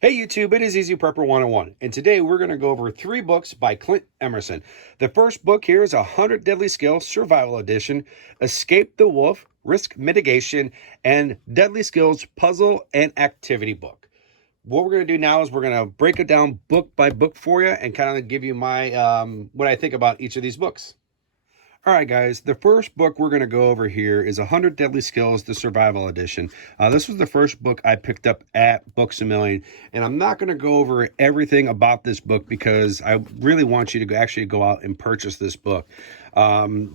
Hey YouTube, it is Easy Prepper 101, and today we're going to go over 3 books by Clint Emerson. The first book here is 100 Deadly Skills Survival Edition, Escape the Wolf, Risk Mitigation, and Deadly Skills Puzzle and Activity book. What we're going to do now is we're going to break it down book by book for you and kind of give you my what I think about each of these books. All right, guys, the first book we're going to go over here is 100 Deadly Skills, the Survival Edition. This was the first book I picked up at Books A Million, and I'm not going to go over everything about this book because I really want you to actually go out and purchase this book.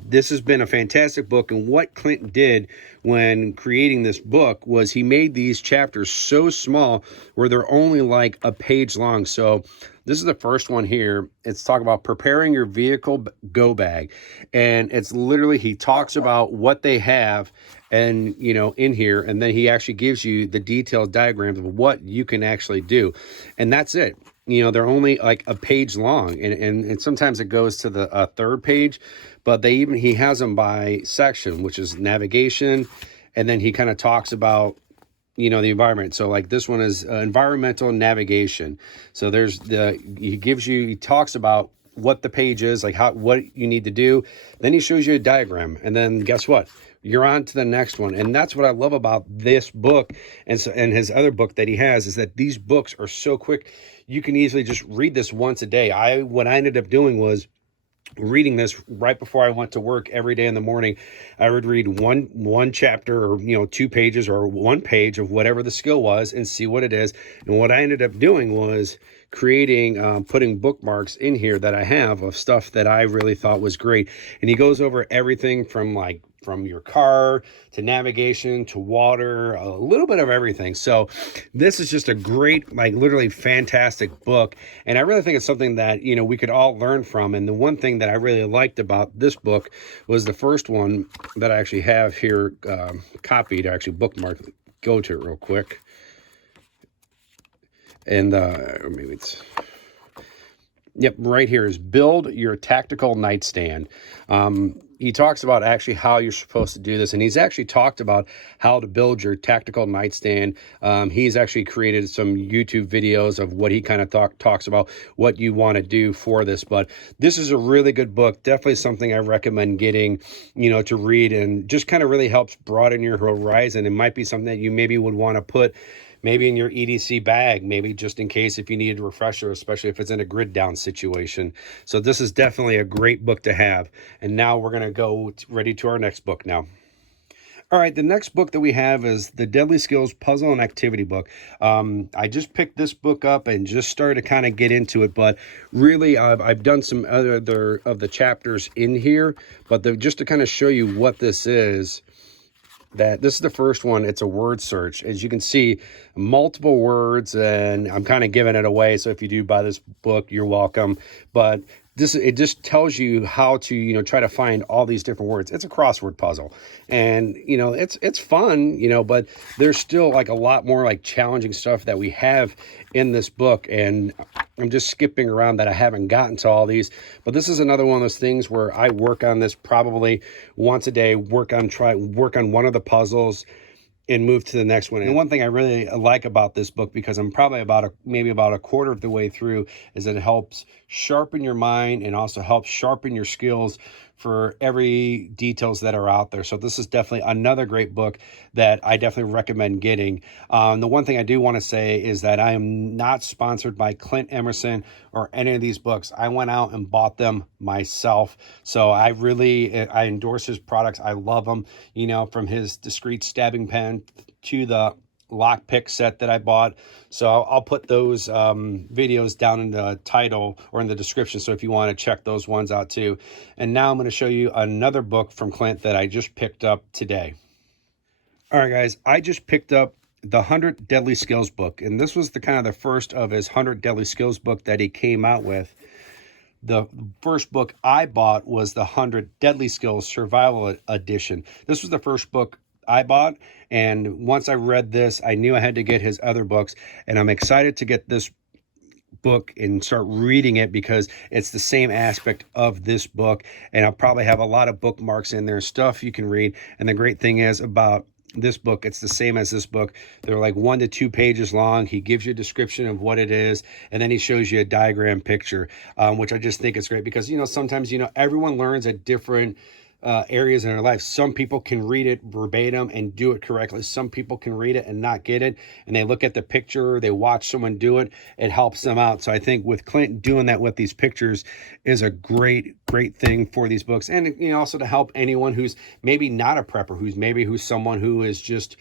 This has been a fantastic book, and what Clint did when creating this book was he made these chapters so small where they're only like a page long. So this is the first one here. It's talking about preparing your vehicle go bag. And it's literally, he talks about what they have and, in here. And then he actually gives you the detailed diagrams of what you can actually do. And that's it. They're only like a page long. And sometimes it goes to the third page. But he has them by section, which is navigation. And then he kind of talks about the environment. So like this one is environmental navigation. So he talks about what the page is, like what you need to do. Then he shows you a diagram, and then guess what? You're on to the next one. And that's what I love about this book and his other book that he has is that these books are so quick. You can easily just read this once a day. What I ended up doing was reading this right before I went to work every day in the morning. I would read one chapter or 2 pages or 1 page of whatever the skill was and see what it is. And what I ended up doing was creating putting bookmarks in here that I have of stuff that I really thought was great. And he goes over everything from your car to navigation to water, a little bit of everything. So this is just a great, literally fantastic book. And I really think it's something that, we could all learn from. And the one thing that I really liked about this book was the first one that I actually have here copied, actually bookmarked. Go to it real quick. And or maybe it's, yep, right here is build your tactical nightstand. He talks about actually how you're supposed to do this, and he's actually talked about how to build your tactical nightstand. He's actually created some YouTube videos of what he kind of talks about what you want to do for this. But this is a really good book, definitely something I recommend getting, to read, and just kind of really helps broaden your horizon. It might be something that you maybe would want to put maybe in your EDC bag, maybe just in case if you needed a refresher, especially if it's in a grid down situation. So this is definitely a great book to have. And now we're going to go ready to our next book now. All right, the next book that we have is the Deadly Skills Puzzle and Activity book. I just picked this book up and just started to kind of get into it, but really I've done some other of the chapters in here, but just to kind of show you what this is, that this is the first one. It's a word search. As you can see, multiple words, and I'm kind of giving it away. So if you do buy this book, you're welcome. But it just tells you how to, try to find all these different words. It's a crossword puzzle, and, it's fun, but there's still like a lot more like challenging stuff that we have in this book. And I'm just skipping around that I haven't gotten to all these, but this is another one of those things where I work on this probably once a day, work on one of the puzzles and move to the next one. And one thing I really like about this book, because I'm probably maybe about a quarter of the way through, is that it helps sharpen your mind and also helps sharpen your skills for every details that are out there. So this is definitely another great book that I definitely recommend getting. The one thing I do want to say is that I am not sponsored by Clint Emerson or any of these books. I went out and bought them myself. So I endorse his products. I love them, from his discreet stabbing pen to the lockpick set that I bought. So I'll put those videos down in the title or in the description, so if you want to check those ones out too. And now I'm going to show you another book from Clint that I just picked up today. All right, guys, I just picked up the 100 Deadly Skills book, and this was the first of his 100 Deadly Skills book that he came out with. The first book I bought was the 100 Deadly Skills Survival Edition. This was the first book I bought, and once I read this, I knew I had to get his other books, and I'm excited to get this book and start reading it because it's the same aspect of this book, and I'll probably have a lot of bookmarks in there, stuff you can read. And the great thing is about this book, it's the same as this book. They're like 1 to 2 pages long. He gives you a description of what it is, and then he shows you a diagram picture, which I just think is great because, sometimes, everyone learns at different areas in their life. Some people can read it verbatim and do it correctly. Some people can read it and not get it, and they look at the picture, they watch someone do it, it helps them out. So I think with Clint doing that with these pictures is a great thing for these books. And also to help anyone who's maybe not a prepper, who's someone who is just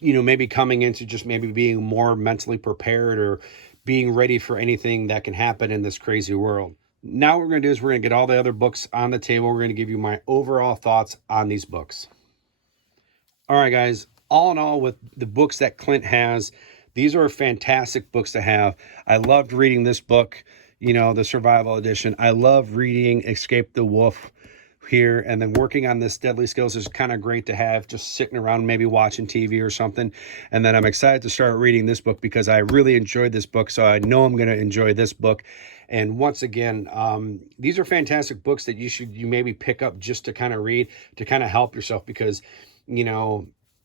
maybe coming into just maybe being more mentally prepared or being ready for anything that can happen in this crazy world. Now what we're going to do is we're going to get all the other books on the table. We're going to give you my overall thoughts on these books. All right, guys, all in all, with the books that Clint has, these are fantastic books to have. I loved reading this book, the survival edition. I love reading Escape the Wolf here, and then working on this Deadly Skills is kind of great to have, just sitting around maybe watching TV or something. And then I'm excited to start reading this book because I really enjoyed this book, so I know I'm going to enjoy this book. And once again, these are fantastic books that you maybe pick up just to kind of read, to kind of help yourself, because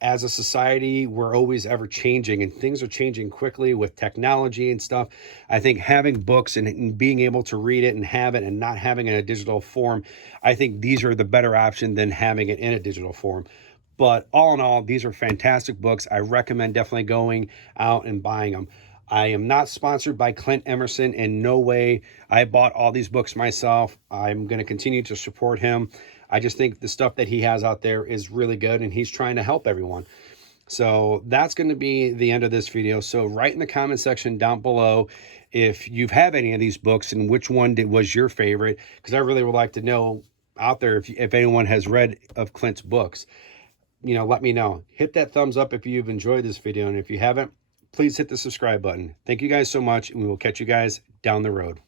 as a society, we're always ever changing, and things are changing quickly with technology and stuff. I think having books and being able to read it and have it and not having it in a digital form, I think these are the better option than having it in a digital form. But all in all, these are fantastic books. I recommend definitely going out and buying them. I am not sponsored by Clint Emerson in no way. I bought all these books myself. I'm going to continue to support him. I just think the stuff that he has out there is really good, and he's trying to help everyone. So that's going to be the end of this video. So write in the comment section down below if you've had any of these books and which one was your favorite, because I really would like to know out there if anyone has read of Clint's books. Let me know. Hit that thumbs up if you've enjoyed this video, and if you haven't, please hit the subscribe button. Thank you guys so much, and we will catch you guys down the road.